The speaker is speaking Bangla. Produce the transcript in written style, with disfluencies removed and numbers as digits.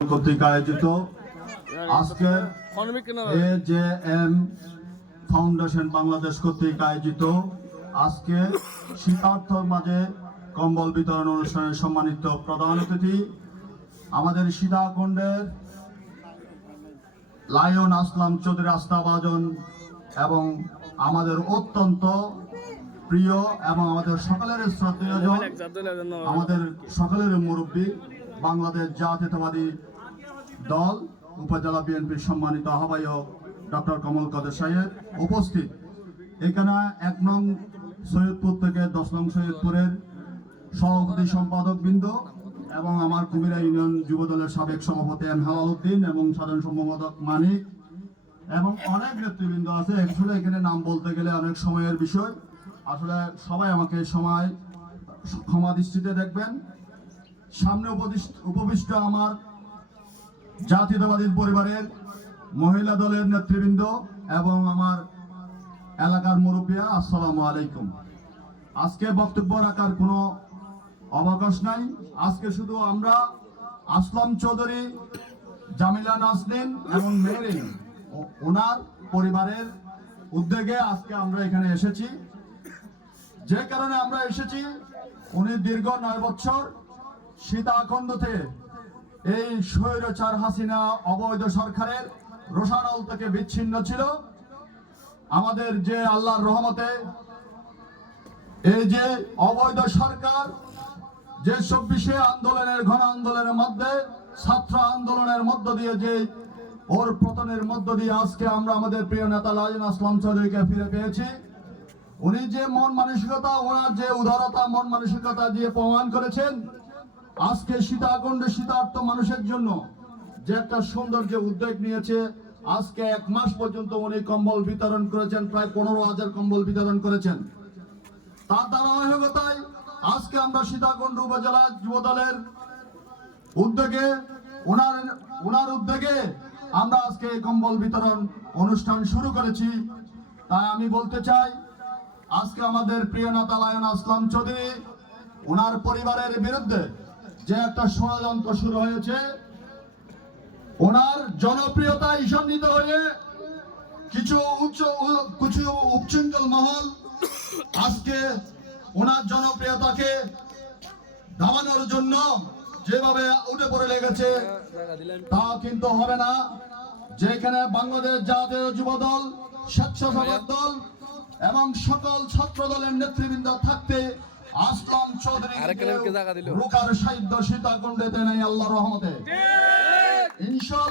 কর্তৃক আয়োজিত আজকের AJM ফাউন্ডেশন বাংলাদেশ কর্তৃক আয়োজিত আজকে শীতার্থর মাঝে কম্বল বিতরণ অনুষ্ঠানের সম্মানিত প্রধান অতিথি আমাদের সীতাকুণ্ডের লায়ন আসলাম চৌধুরী আস্থাভাজন এবং আমাদের অত্যন্ত প্রিয় এবং আমাদের সকলের শ্রদ্ধেয় আমাদের সকলের মুরব্বী বাংলাদেশ জাতীয়তাবাদী দল উপজেলা বিএনপির সম্মানিত আহ্বায়ক ডক্টর কমল কাদের সাহেব উপস্থিত। এখানে ১ নং সৈয়দপুর থেকে ১০ নং সৈয়দপুরের সভাপতি সম্পাদক বৃন্দ এবং আমার কুমিরা ইউনিয়ন যুব দলের সাবেক সভাপতি এম হেলাল উদ্দিন এবং সাধারণ সম্পাদক মানিক এবং অনেক নেতৃবৃন্দ আছে। আসলে এখানে নাম বলতে গেলে অনেক সময়ের বিষয়, আসলে সবাই আমাকে সময় ক্ষমা দৃষ্টিতে দেখবেন। সামনে উপবিষ্ট আমার জাতীয়তাবাদী পরিবারের মহিলা দলের নেতৃবৃন্দ এবং আমার এলাকার মুরব্বীরা, আসসালামু আলাইকুম। আজকে বক্তব্য রাখার কোনো অবকাশ নাই। আজকে শুধু আমরা আসলাম চৌধুরী, জামিলা নাসরিন এবং মেরিন ওনার পরিবারের উদ্যোগে আজকে আমরা এখানে এসেছি। যে কারণে আমরা এসেছি, উনি দীর্ঘ 9 বছর সীতাকুণ্ডতে এই স্বৈরাচার হাসিনা অবৈধ সরকারের রোষানল থেকে বিচ্ছিন্ন ছিল। আমাদের যে আল্লাহর রহমতে এই যে অবৈধ সরকার যে ২৪শে আন্দোলনের ঘন আন্দোলনের মধ্যে ছাত্র আন্দোলনের মধ্য দিয়ে যে ওর পতনের মধ্য দিয়ে আজকে আমরা আমাদের প্রিয় নেতা লায়ন আসলাম চৌধুরীকে ফিরে পেয়েছি। উনি যে মন মানসিকতা, ওনার যে উদারতা মন মানসিকতা দিয়ে প্রমাণ করেছেন, আজকে সীতাকুণ্ডে শীতার্থ মানুষের জন্য যে একটা সুন্দর যে উদ্যোগ নিয়েছে, আজকে 1 মাস পর্যন্ত উনি কম্বল বিতরণ করেছেন, প্রায় 15,000 কম্বল বিতরণ করেছেন। তার ধারাবাহিকতায় আজকে আমরা সীতাকুণ্ড উপজেলা যুব দলের উদ্যোগে ওনার উদ্যোগে আমরা আজকে এই কম্বল বিতরণ অনুষ্ঠান শুরু করেছি। তাই আমি বলতে চাই, আজকে আমাদের প্রিয় নেতা লায়ন আসলাম চৌধুরী ওনার পরিবারের বিরুদ্ধে যে একটা ষড়যন্ত্র শুরু হয়েছে, ওনার জনপ্রিয়তা ঈশান্বিত হয়ে কিছু উচ্ছৃঙ্খল মহল আজকে ওনার জনপ্রিয়তাকে দাবানোর জন্য যেভাবে উঠে পড়ে লেগেছে, তা কিন্তু হবে না। যেখানে বাংলাদেশ জাতীয় যুব দল, স্বেচ্ছাসেবক দল এবং সকল ছাত্র দলের নেতৃবৃন্দ থাকতে আসলাম চৌধুরী রুকার সাহিত্য সীতাকুণ্ডেতে নেই আল্লাহর রহমতে ইনশাআল্লাহ।